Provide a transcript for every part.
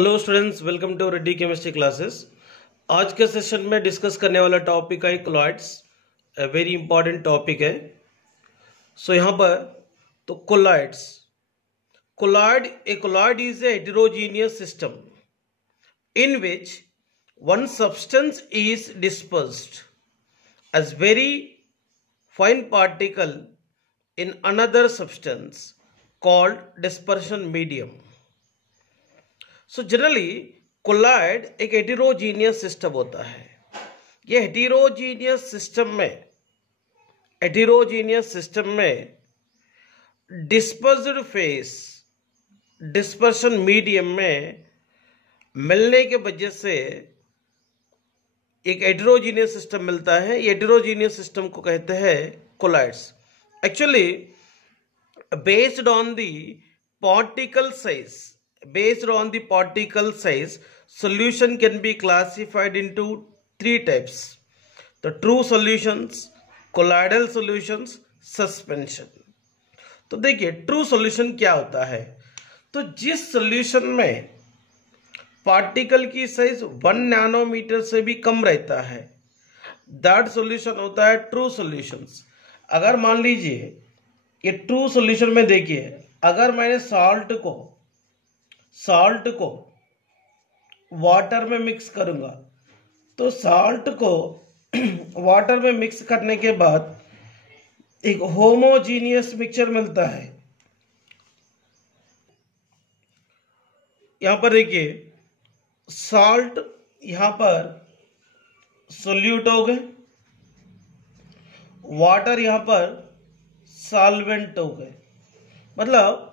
Hello students, welcome to Reddy chemistry classes. आज के session में डिस्कस करने वाला टॉपिक है कोलॉइड्स। वेरी इंपॉर्टेंट टॉपिक है। यहाँ पर तो colloids, colloid is a heterogeneous system in which one substance is dispersed as very fine particle in another substance called dispersion medium. So generally colloid एक heterogeneous system होता है। ये heterogeneous system में dispersed phase dispersion medium में मिलने के वजह से एक हेटेरोजेनियस सिस्टम मिलता है। ये हेटेरोजेनियस सिस्टम को कहते हैं colloids. Actually based on the particle size solution can be classified into three types: the true solutions, colloidal solutions, suspension। तो देखिए ट्रू सॉल्यूशन क्या होता है। तो जिस सॉल्यूशन में पार्टिकल की साइज 1 नैनोमीटर से भी कम रहता है, दैट सॉल्यूशन होता है ट्रू सॉल्यूशंस। अगर मान लीजिए ये ट्रू सॉल्यूशन में देखिए, अगर मैंने साल्ट को वाटर में मिक्स करूंगा तो साल्ट को वाटर में मिक्स करने के बाद एक होमोजीनियस मिक्सचर मिलता है। यहां पर देखिए साल्ट यहां पर सोल्यूट हो गए, वाटर यहां पर सॉल्वेंट हो गए। मतलब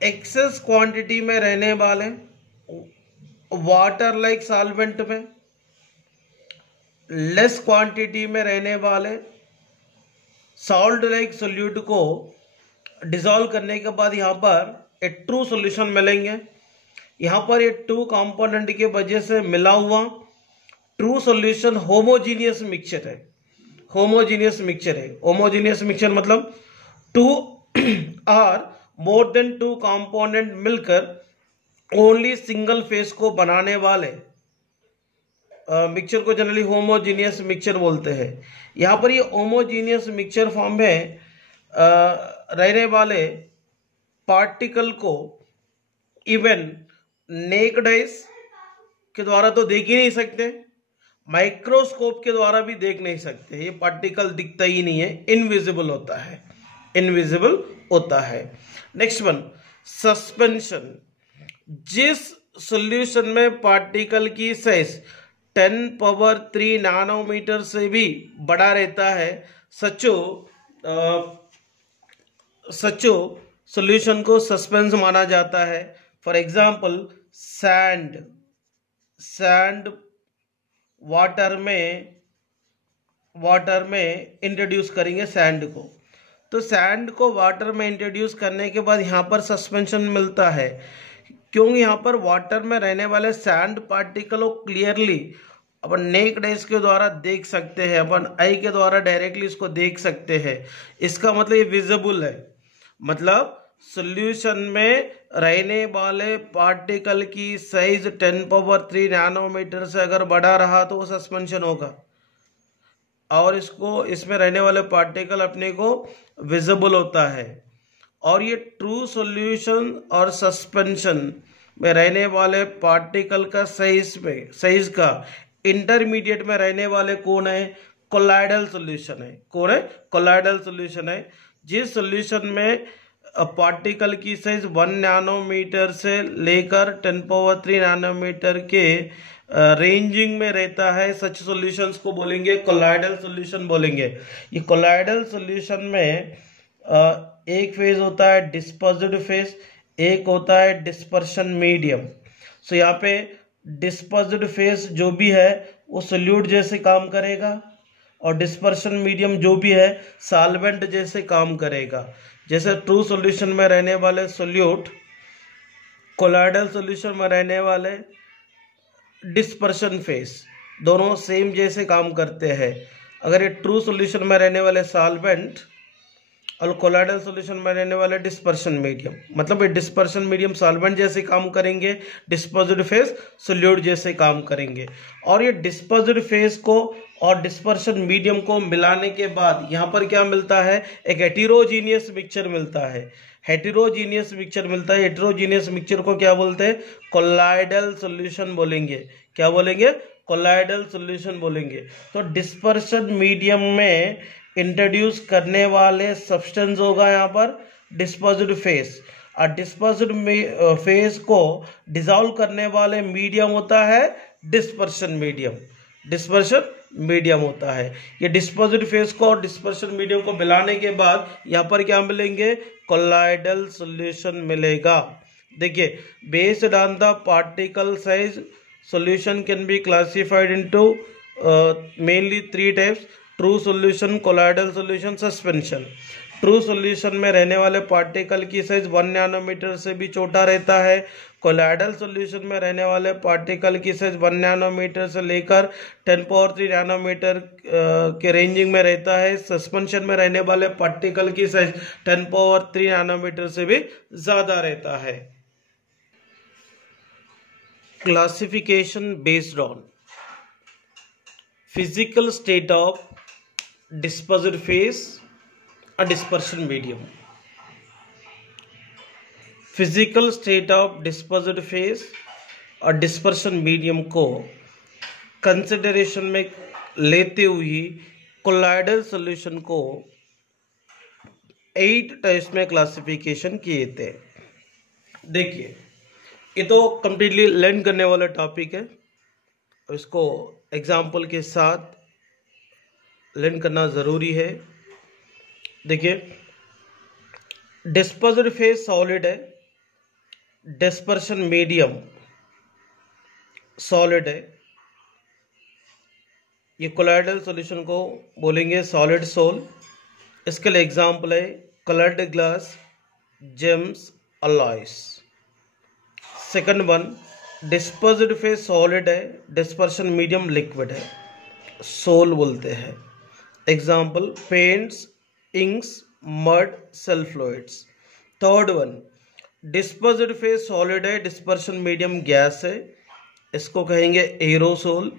एक्सेस क्वांटिटी में रहने वाले वाटर लाइक सॉल्वेंट में, लेस क्वांटिटी में रहने वाले सॉल्ट लाइक सोल्यूट को डिसॉल्व करने के बाद यहां पर एक ट्रू सॉल्यूशन मिलेंगे। यहां पर ये टू कंपोनेंट के वजह से मिला हुआ ट्रू सॉल्यूशन होमोजीनियस मिक्सचर है। होमोजीनियस मिक्सचर मतलब टू और मोर देन टू कंपोनेंट मिलकर ओनली सिंगल फेस को बनाने वाले मिक्सचर को जनरली होमोजीनियस मिक्सचर बोलते हैं। यहां पर ये होमोजीनियस मिक्सचर फॉर्म में रहने वाले पार्टिकल को इवन नेक्ड आइज के द्वारा तो देख ही नहीं सकते, माइक्रोस्कोप के द्वारा भी देख नहीं सकते। ये पार्टिकल दिखता ही नहीं है, इनविजिबल होता है। Next one, suspension. जिस सॉल्यूशन में पार्टिकल की साइज 10³ नैनोमीटर से भी बड़ा रहता है, सचो सॉल्यूशन को सस्पेंस माना जाता है। फॉर एग्जाम्पल सैंड वाटर में इंट्रोड्यूस करेंगे सैंड को, तो सैंड को वाटर में इंट्रोड्यूस करने के बाद यहाँ पर सस्पेंशन मिलता है, क्योंकि यहाँ पर वाटर में रहने वाले सैंड पार्टिकल को क्लियरली अपन नेक्ड आइज के द्वारा देख सकते हैं, अपन आई के द्वारा डायरेक्टली इसको देख सकते हैं। इसका मतलब ये विजिबल है। मतलब सॉल्यूशन में रहने वाले पार्टिकल की साइज 10³ नैनोमीटर से अगर बड़ा रहा तो वो सस्पेंशन होगा, और इसमें रहने वाले पार्टिकल अपने को विजिबल होता है। और ये ट्रू सॉल्यूशन और सस्पेंशन में रहने वाले पार्टिकल का साइज का इंटरमीडिएट में रहने वाले कौन है? कोलॉइडल सॉल्यूशन है। जिस सॉल्यूशन में पार्टिकल की साइज 1 नैनोमीटर से लेकर 10³ नैनोमीटर के रेंजिंग में रहता है, सच सॉल्यूशंस को बोलेंगे कोलॉइडल सॉल्यूशन बोलेंगे। ये कोलॉइडल सॉल्यूशन में एक फेज होता है डिस्पर्स्ड फेज, एक होता है डिस्पर्शन मीडियम। सो यहाँ पे डिस्पर्स्ड फेज जो भी है वो सोल्यूट जैसे काम करेगा, और डिस्पर्शन मीडियम जो भी है सॉल्वेंट जैसे काम करेगा। जैसे ट्रू सॉल्यूशन में रहने वाले सोल्यूट, कोलॉइडल सॉल्यूशन में रहने वाले डिस्पर्शन फेज, दोनों सेम जैसे काम करते हैं। अगर ये ट्रू सॉल्यूशन में रहने वाले सॉल्वेंट और कोलाइडल सॉल्यूशन में रहने वाला डिस्पर्शन मीडियम, मतलब ये डिस्पर्शन मीडियम सॉल्वेंट जैसे काम करेंगे, डिस्पर्स्ड फेज सोल्यूट जैसे काम करेंगे। और ये डिस्पर्स्ड फेज को और डिस्पर्शन मीडियम को मिलाने के बाद यहाँ पर क्या मिलता है, एक हेटेरोजीनियस मिक्सचर मिलता है। हेटेरोजीनियस मिक्सचर मिलता है। हेटेरोजीनियस मिक्सचर को क्या बोलते हैं, कोलाइडल सॉल्यूशन बोलेंगे। क्या बोलेंगे, कोलाइडल सॉल्यूशन बोलेंगे। तो डिस्पर्शन मीडियम में इंट्रोड्यूस करने वाले सब्सटेंस होगा यहाँ पर डिस्पर्स्ड फेज, और डिस्पर्स्ड फेज को डिसॉल्व करने वाले मीडियम होता है डिस्पर्शन मीडियम। डिस्पर्शन मीडियम होता है। ये डिस्पर्स्ड फेज को और डिस्पर्शन मीडियम को मिलाने के बाद यहाँ पर क्या मिलेंगे, कोलाइडल सॉल्यूशन मिलेगा। देखिए, based on the particle size solution can be classified into mainly 3 types: true solution, colloidal solution, suspension. True solution में रहने वाले पार्टिकल की साइज 1 नैनोमीटर से भी छोटा रहता है। कोलाइडल सॉल्यूशन में रहने वाले पार्टिकल की साइज 1 नैनोमीटर से लेकर 10³ नैनोमीटर के रेंजिंग में रहता है। सस्पेंशन में रहने वाले पार्टिकल की साइज 10³ नैनोमीटर से भी ज़्यादा रहता है। Classification based on physical state of dispersed phase and dispersion medium. Physical state of dispersed phase और dispersion medium को कंसिडरेशन में लेते हुए कोलाइडल सॉल्यूशन को 8 टाइप्स में क्लासिफिकेशन किए थे। देखिए, ये तो कंप्लीटली लर्न करने वाला टॉपिक है और इसको एग्जाम्पल के साथ लर्न करना ज़रूरी है। देखिए, डिस्पर्स्ड फेज सॉलिड है, डिस्पर्शन मीडियम सॉलिड है। ये कोलाइडल सॉल्यूशन को बोलेंगे सॉलिड सोल। इसके लिए एग्जाम्पल है coloured glass, gems, alloys. Second one, dispersed phase solid है, डिस्पर्शन मीडियम लिक्विड है, सोल बोलते हैं। Example paints, inks, mud, cell fluids. Third one, dispersed phase solid है, डिस्पर्शन मीडियम गैस है, इसको कहेंगे एरोसोल,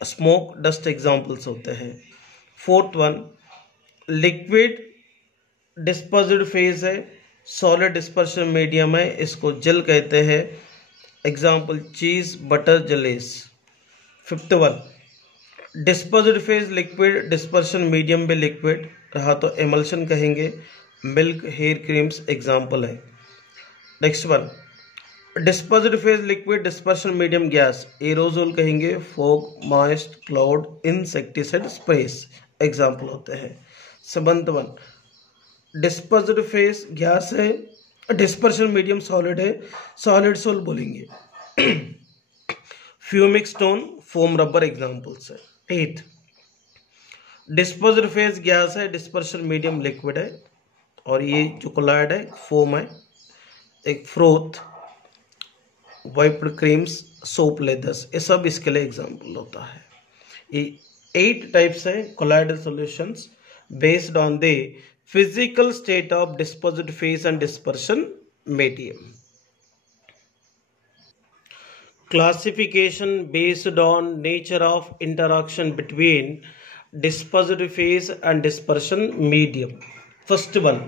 स्मोक, डस्ट एग्जाम्पल्स होते हैं। Fourth one, liquid dispersed phase है, सॉलिड डिस्पर्शन मीडियम है, इसको जेल कहते हैं। Example cheese, butter, jellies. Fifth one, dispersed phase liquid, dispersion medium भी लिक्विड रहा तो एमल्शन कहेंगे, मिल्क, हेयर क्रीम्स एग्जाम्पल है। Next one, dispersed phase liquid, dispersion medium gas, aerosol कहेंगे, fog, moist, cloud, insecticide sprays example होते हैं। Seventh one, dispersed phase gas है, dispersion medium solid है, सॉलिड सोल बोलेंगे। Pumice stone, foam, rubber examples है। 8, dispersed phase gas है, dispersion medium liquid है, और ये जो कोलाइड है फोम है, एक froth, whipped creams, soap, leathers, ये सब इसके लिए एग्जाम्पल होता है। ये 8 टाइप्स है colloidal solutions based on the physical state of dispersed phase and dispersion medium. Classification based on nature of interaction between dispersed phase and dispersion medium. First one,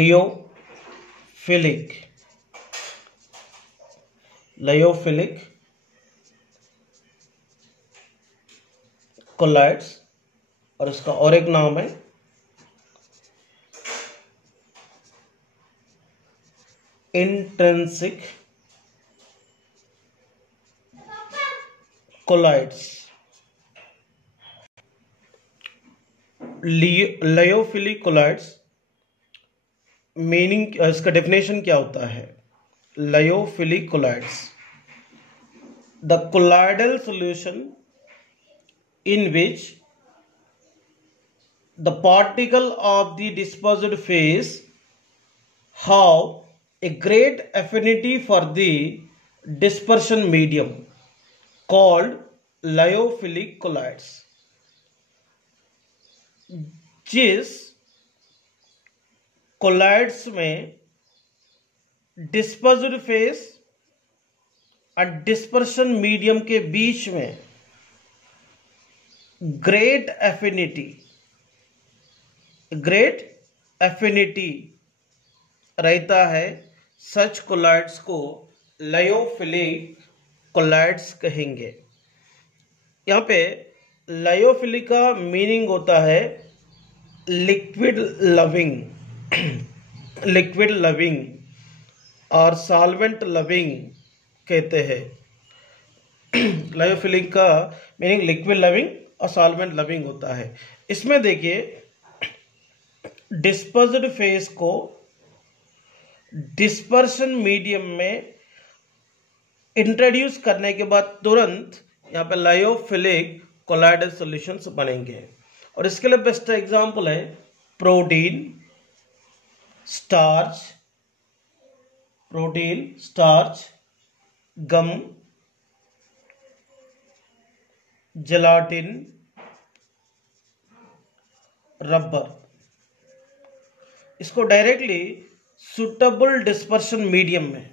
lyophilic, colloids, और इसका और एक नाम है intrinsic colloids. Lyophilic colloids meaning, इसका definition क्या होता है? Lyophilic colloids, the colloidal solution in which the particle of the dispersed phase have a great affinity for the dispersion medium called lyophilic colloids. जिस कोलॉइड्स में dispersed phase और dispersion medium के बीच में ग्रेट एफिनिटी रहता है, सच colloids को lyophilic colloids कहेंगे। यहाँ पे लायोफिलिक का मीनिंग होता है लिक्विड लविंग और सॉल्वेंट लविंग कहते हैं। लायोफिलिक का मीनिंग लिक्विड लविंग और सॉल्वेंट लविंग होता है। इसमें देखिए डिस्पर्स्ड फेस को डिस्पर्शन मीडियम में इंट्रोड्यूस करने के बाद तुरंत यहाँ पे लायोफिलिक कोलॉइडल सॉल्यूशंस बनेंगे। और इसके लिए बेस्ट एग्जांपल है प्रोटीन, स्टार्च, गम, जेलाटिन, रबर। इसको डायरेक्टली सुटेबल डिस्पर्शन मीडियम में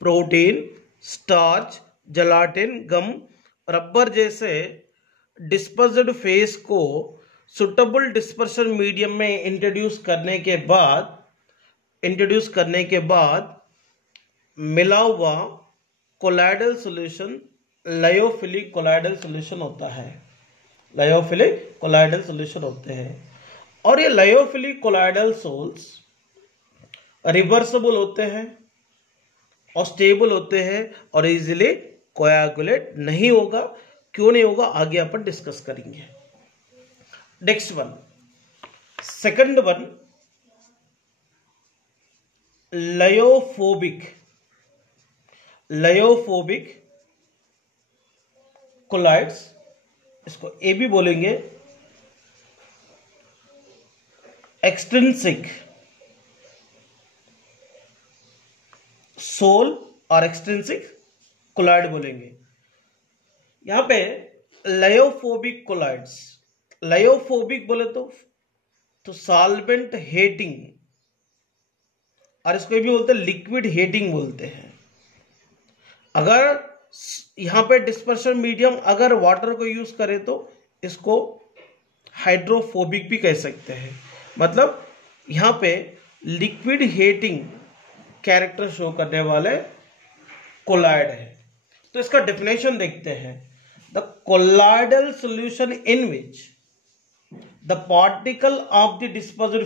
protein, starch, gelatin, gum, rubber जैसे डिस्पर्स्ड फेस को सुटेबल डिस्पर्शन मीडियम में इंट्रोड्यूस करने के बाद मिला हुआ colloidal solution lyophilic colloidal solution होता है। लायोफिलिक कोलॉइडल सॉल्यूशन होते हैं और ये लायोफिलिक कोलॉइडल सोल्स रिवर्सिबल होते हैं और स्टेबल होते हैं और इजीली कोएगुलेट नहीं होगा। क्यों नहीं होगा आगे अपन डिस्कस करेंगे। Next one, second one, lyophobic colloids, इसको ए भी बोलेंगे। एक्सट्रिंसिक सोल और एक्सट्रिंसिक कोलॉइड बोलेंगे। यहां पे लायोफोबिक कोलॉइड्स, लायोफोबिक बोले तो सॉल्वेंट हेटिंग, और इसको भी बोलते हैं लिक्विड हेटिंग बोलते हैं। अगर यहां पे डिस्पर्शन मीडियम अगर वाटर को यूज करे तो इसको हाइड्रोफोबिक भी कह सकते हैं। मतलब यहां पे लिक्विड हेटिंग कैरेक्टर शो करने वाले कोलॉइड है। तो इसका डेफिनेशन देखते हैं। The colloidal solution in which the particle of the dispersed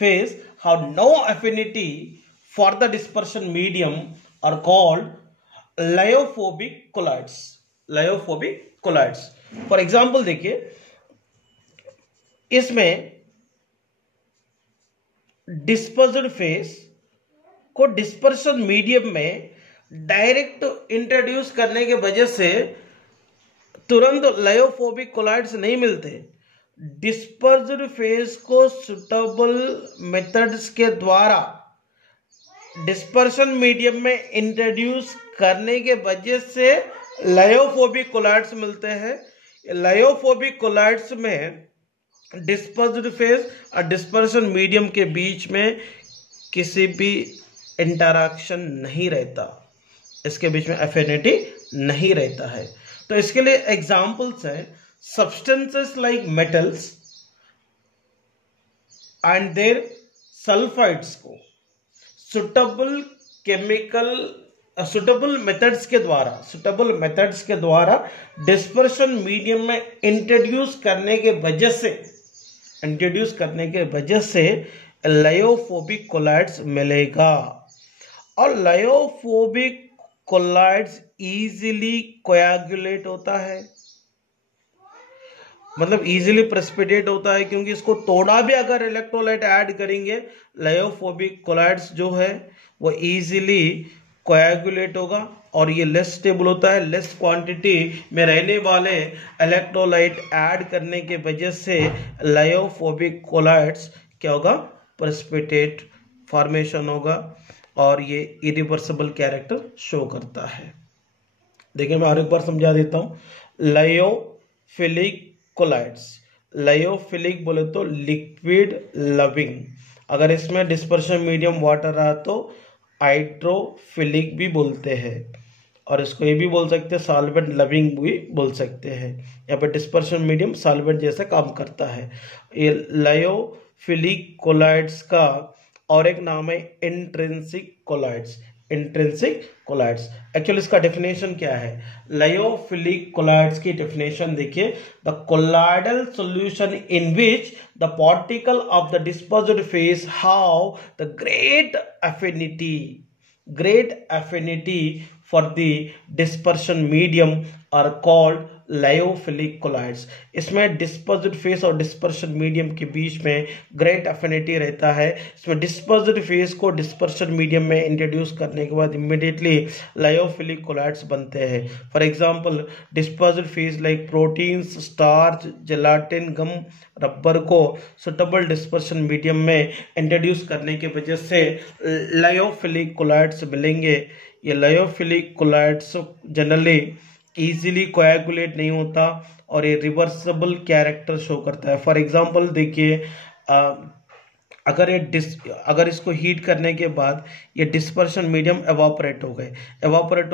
phase have no affinity for the dispersion medium are called lyophobic colloids। For example देखिए, इसमें डिस्पर्स्ड फेस को डिस्पर्शन मीडियम में डायरेक्ट इंट्रोड्यूस करने के वजह से तुरंत लायोफोबिक कोलॉइड्स नहीं मिलते। डिस्पर्स्ड फेस को सुटेबल मेथड्स के द्वारा डिस्पर्शन मीडियम में इंट्रोड्यूस करने के वजह से लायोफोबिक कोलॉइड्स मिलते हैं। लायोफोबिक कोलॉइड्स में डिस्पर्स्ड फेस और डिस्पर्शन मीडियम के बीच में किसी भी इंटरैक्शन नहीं रहता, इसके बीच में एफिनिटी नहीं रहता है। तो इसके लिए एग्जांपल्स है substances like metals and their sulphides को सुटेबल मेथड्स के द्वारा डिस्पर्शन मीडियम में इंट्रोड्यूस करने के वजह से लायोफोबिक कोलॉइड्स मिलेगा। और लायोफोबिक कोलॉइड्स इजीली कोएगुलेट होता है, मतलब इजीली प्रेसिपिटेट होता है, क्योंकि इसको थोड़ा भी अगर इलेक्ट्रोलाइट ऐड करेंगे लायोफोबिक कोलॉइड्स जो है वो इजीली कोएगुलेट होगा और ये लेस स्टेबल होता है। लेस क्वांटिटी में रहने वाले इलेक्ट्रोलाइट ऐड करने के वजह से लायोफोबिक कोलॉइड्स क्या होगा, प्रेसिपिटेट फॉर्मेशन होगा और ये इरिवर्सिबल कैरेक्टर शो करता है। देखिए मैं और एक बार समझा देता हूं। Lyophilic collides. लायोफिलिक बोले तो लिक्विड लविंग, अगर इसमें डिस्पर्शन मीडियम वाटर रहा तो हाइड्रोफिलिक भी बोलते हैं, और इसको ये भी बोल सकते हैं सॉल्वेंट लविंग भी बोल सकते हैं। यहाँ पे डिस्पर्शन मीडियम सॉल्वेंट जैसा काम करता है। ये लायोफिलिक कोलाइड्स का और एक नाम है intrinsic colloids. Intrinsic colloids, actually इसका डेफिनेशन क्या है? लायोफिलिक कोलाइड्स की डेफिनेशन देखिए, the colloidal solution in which the particle of the dispersed phase have the great affinity for the dispersion medium are called lyophilic colloids. इसमें dispersed phase और dispersion medium के बीच में great affinity रहता है। इसमें डिस्पर्स्ड फेस को dispersion medium में इंट्रोड्यूस करने के बाद इमीडिएटली लायोफिलिक कोलाइड्स बनते हैं। For example dispersed phase like proteins, starch, gelatin, gum, rubber को सुटेबल डिस्पर्शन मीडियम में इंट्रोड्यूस करने की वजह से लायोफिलिक कोलाइड्स मिलेंगे। ये लायोफिलिक कोलाइड्स जनरली इजीली कोएगुलेट नहीं होता और ये रिवर्सिबल कैरेक्टर शो करता है। फॉर एग्जांपल देखिए, अगर इसको हीट करने के बाद ये डिस्पर्शन मीडियम एवापोरेट हो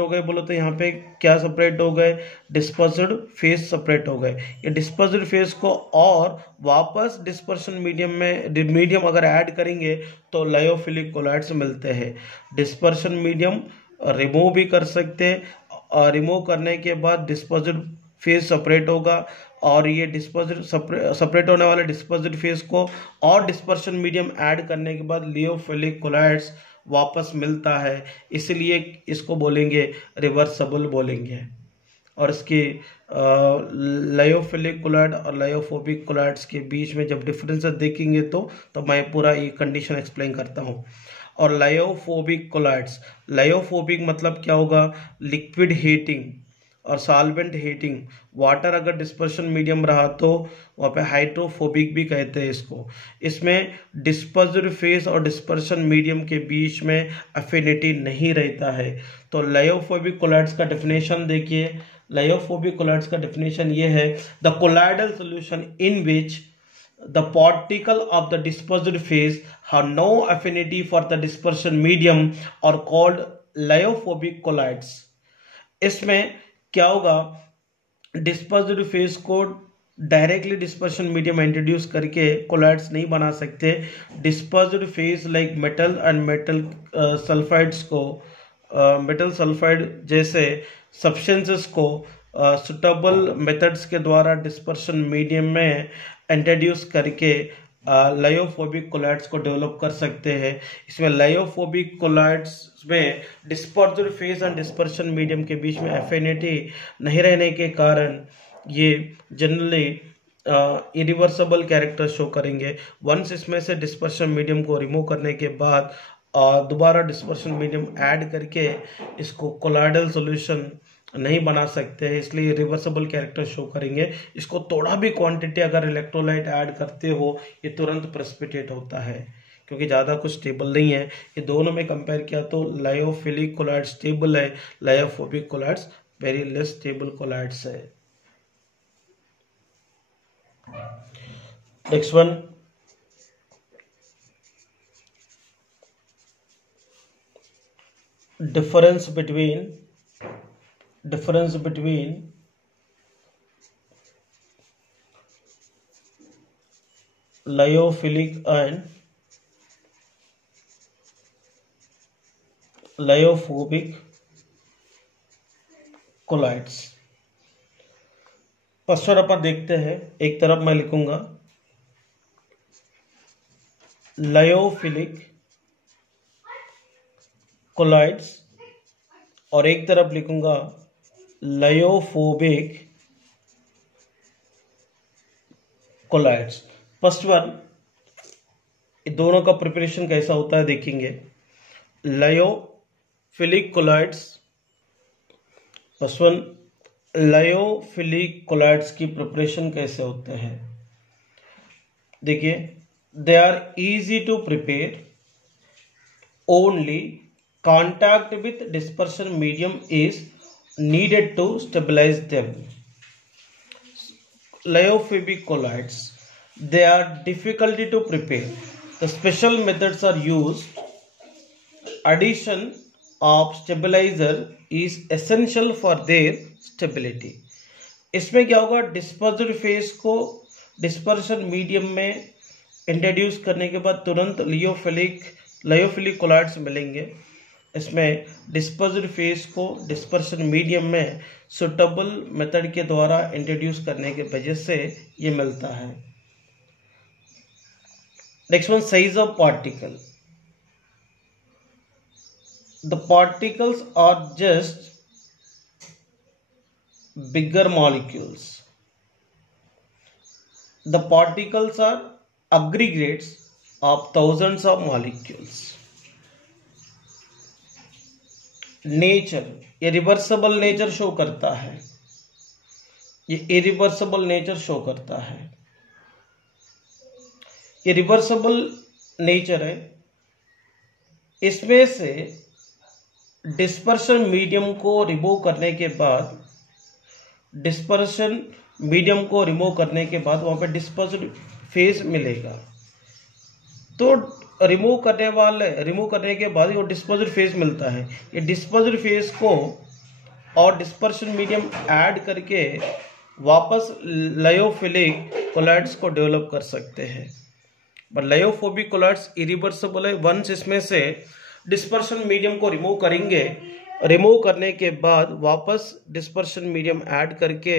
गए बोलो तो यहाँ पे क्या सेपरेट हो गए? डिस्पर्स्ड फेस सेपरेट हो गए। ये डिस्पर्स्ड फेस को और वापस डिस्पर्शन मीडियम अगर ऐड करेंगे तो लायोफिलिक कोलाइड्स मिलते हैं। डिस्पर्शन मीडियम रिमूव भी कर सकते हैं, और रिमूव करने के बाद डिस्पर्स्ड फेस सेपरेट होगा, और ये सेपरेट होने वाले डिस्पर्स्ड फेस को और डिस्पर्शन मीडियम ऐड करने के बाद लायोफिलिक कोलाइड्स वापस मिलता है, इसलिए इसको बोलेंगे रिवर्सिबल बोलेंगे। और इसकी लायोफिलिक कोलाइड और लायोफोबिक कोलाइड्स के बीच में जब डिफरेंसेस देखेंगे तो मैं पूरा ये कंडीशन एक्सप्लेन करता हूँ। और लायोफोबिक कोलाइड्स, लायोफोबिक मतलब क्या होगा? लिक्विड हीटिंग और सॉल्वेंट हीटिंग। वाटर अगर डिस्पर्शन मीडियम रहा तो वहाँ पे हाइड्रोफोबिक भी कहते हैं इसको। इसमें डिस्पर्स्ड फेस और डिस्पर्शन मीडियम के बीच में अफिनिटी नहीं रहता है। तो लायोफोबिक कोलाइड्स का डेफिनेशन देखिए, लायोफोबिक कोलाइड्स का डेफिनेशन ये है, the colloidal solution in which the particle of the dispersed phase have no affinity for the dispersion medium are called lyophobic colloids. इसमें क्या होगा? डिस्पर्स्ड फेस को डायरेक्टली डिस्पर्शन मीडियम इंट्रोड्यूस करके colloids नहीं बना सकते। Dispersed phase like metal and metal sulphides को, metal sulphide जैसे सब्सटेंसेस को सुटेबल मेथड्स के द्वारा डिस्पर्शन मीडियम में इंट्रोड्यूस करके लायोफोबिक कोलाइड्स को डेवलप कर सकते हैं। इसमें लायोफोबिक कोलाइड्स में dispersed phase and dispersion medium के बीच में एफिनिटी नहीं रहने के कारण ये जनरली इरिवर्सिबल कैरेक्टर शो करेंगे। वंस इसमें से डिस्पर्शन मीडियम को रिमूव करने के बाद दोबारा डिस्पर्शन मीडियम ऐड करके इसको कोलाइडल सॉल्यूशन नहीं बना सकते हैं, इसलिए रिवर्सिबल कैरेक्टर शो करेंगे। इसको थोड़ा भी क्वांटिटी अगर इलेक्ट्रोलाइट ऐड करते हो ये तुरंत प्रेसिपिटेट होता है, क्योंकि ज़्यादा कुछ स्टेबल नहीं है। ये दोनों में कंपेयर किया तो लायोफिलिक कोलाइड्स स्टेबल है, lyophobic colloids very less stable colloids है। Next one, difference between lyophilic and lyophobic colloids. First अपन देखते हैं, एक तरफ मैं लिखूंगा लायोफिलिक कोलाइड्स और एक तरफ लिखूंगा लायोफोबिक कोलाइड्स। फर्स्ट वन, दोनों का प्रिपरेशन कैसा होता है देखेंगे। Lyophilic colloids, first one, lyophilic colloids की प्रिपरेशन कैसे होते हैं देखिए। They are easy to prepare, only contact with dispersion medium is needed to stabilize them। lyophobic colloids. They are difficult to prepare. The special methods are used. Addition of stabilizer is essential for their stability. इसमें क्या होगा, dispersed phase को dispersion medium में introduce करने के बाद तुरंत lyophilic colloids मिलेंगे। इसमें डिस्पर्स्ड फेज को डिस्पर्शन मीडियम में सुटेबल मेथड के द्वारा इंट्रोड्यूस करने के वजह से ये मिलता है। Next one, size of particle. The particles are just bigger molecules. The particles are aggregates of thousands of molecules. Nature, ये रिवर्सिबल नेचर शो करता है, ये इरिवर्सिबल नेचर शो करता है। ये रिवर्सिबल नेचर है, इसमें से डिस्पर्शन मीडियम को रिमूव करने के बाद वहां पे डिस्पर्स्ड फेज मिलेगा। तो रिमूव करने के बाद वो डिस्पर्स्ड फेज मिलता है। ये डिस्पर्स्ड फेज को और डिस्पर्शन मीडियम ऐड करके वापस लायोफिलिक कोलॉइड्स को डेवलप कर सकते हैं। बट लायोफोबिक कोलॉइड्स इरिवर्सिबल है। वंस इसमें से डिस्पर्शन मीडियम को रिमूव करने के बाद वापस डिस्पर्शन मीडियम ऐड करके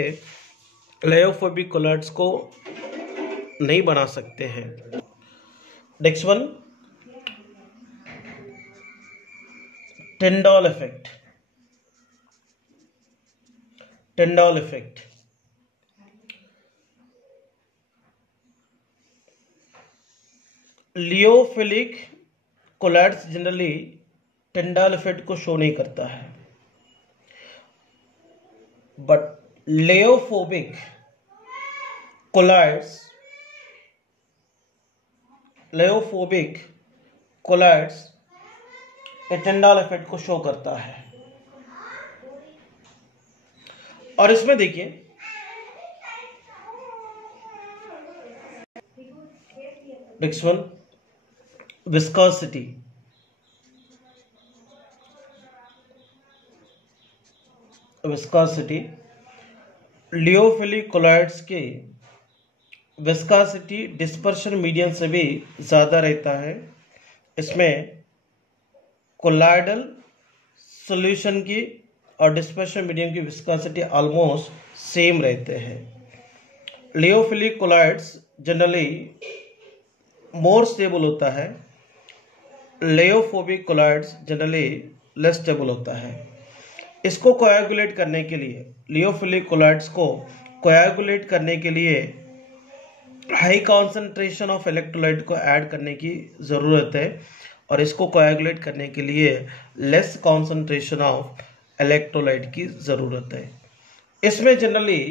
लायोफोबिक कोलॉइड्स को नहीं बना सकते हैं। Next one, Tyndall effect. Tyndall effect lyophilic colloids generally Tyndall effect को शो नहीं करता है, but lyophobic colloids Tyndall effect को शो करता है। और इसमें देखिए next one, viscosity. Lyophilic colloids की विस्कोसिटी डिस्पर्शन मीडियम से भी ज़्यादा रहता है। इसमें कोलॉइडल सॉल्यूशन की और डिस्पर्शन मीडियम की विस्कोसिटी ऑलमोस्ट सेम रहते हैं। लियोफिलिक कोलॉइड्स जनरली मोर स्टेबल होता है, lyophobic colloids generally less stable होता है। इसको कोएगुलेट करने के लिए, लियोफिलिक कोलॉइड्स को कोएगुलेट करने के लिए हाई कॉन्सेंट्रेशन ऑफ इलेक्ट्रोलाइट को ऐड करने की ज़रूरत है, और इसको कोएगुलेट करने के लिए लेस कॉन्सेंट्रेशन ऑफ इलेक्ट्रोलाइट की ज़रूरत है। इसमें जनरली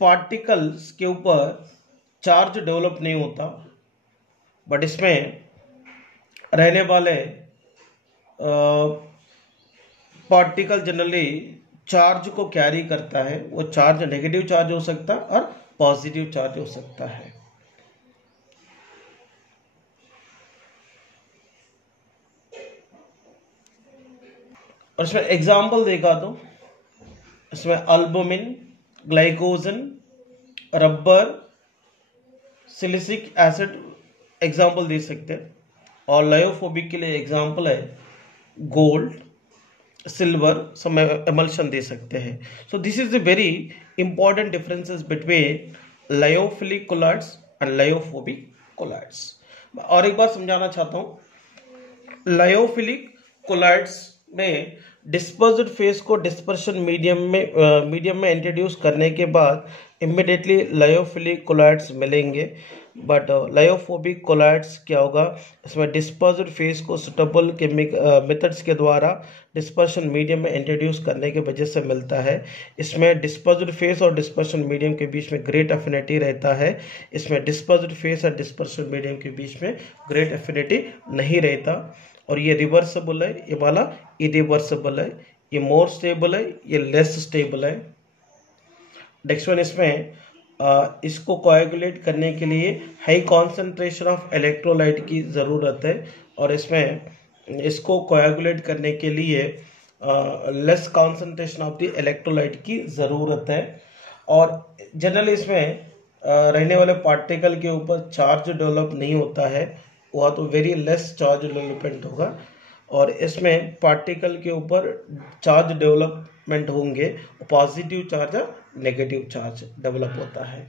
पार्टिकल्स के ऊपर चार्ज डेवलप नहीं होता, बट इसमें रहने वाले पार्टिकल जनरली चार्ज को कैरी करता है। वो चार्ज नेगेटिव चार्ज हो सकता है और पॉजिटिव चार्ज हो सकता है। और इसमें एग्जाम्पल देखा तो इसमें albumin, glycogen, rubber, silicic acid example दे सकते हैं। और लायोफोबिक के लिए एग्जाम्पल है गोल्ड, सिल्वर, सब एमल्शन दे सकते हैं। So this is the very important differences between lyophilic colloids and lyophobic colloids. और एक बार समझाना चाहता हूँ, लायोफिलिक कोलॉइड्स में डिस्पर्स्ड फेज को डिस्पर्शन मीडियम में इंट्रोड्यूस करने के बाद इमिडिएटली लायोफिलिक कोलॉइड्स मिलेंगे। बट लायोफोबिक कोलॉइड्स क्या होगा, इसमें डिस्पर्स्ड फेज को सुटेबल मेथड्स के द्वारा डिस्पर्शन मीडियम में इंट्रोड्यूस करने की वजह से मिलता है। इसमें डिस्पर्स्ड फेज और डिस्पर्शन मीडियम के बीच में ग्रेट एफिनिटी रहता है। इसमें डिस्पर्स्ड फेज और डिस्पर्शन मीडियम के बीच में ग्रेट एफिनिटी नहीं रहता। और ये रिवर्सिबल है, ये वाला इरिवर्सिबल है, ये मोर स्टेबल है, ये लेस स्टेबल है। नेक्स्ट वन, इसमें इसको कोएगुलेट करने के लिए हाई कॉन्सेंट्रेशन ऑफ इलेक्ट्रोलाइट की ज़रूरत है, और इसमें इसको कोएगुलेट करने के लिए less concentration of the electrolyte की ज़रूरत है। और जनरली इसमें रहने वाले पार्टिकल के ऊपर चार्ज डेवलप नहीं होता है, वह तो वेरी लेस चार्ज डेवलपमेंट होगा, और इसमें पार्टिकल के ऊपर चार्ज डेवलपमेंट होंगे, पॉजिटिव चार्ज या नेगेटिव चार्ज डेवलप होता है।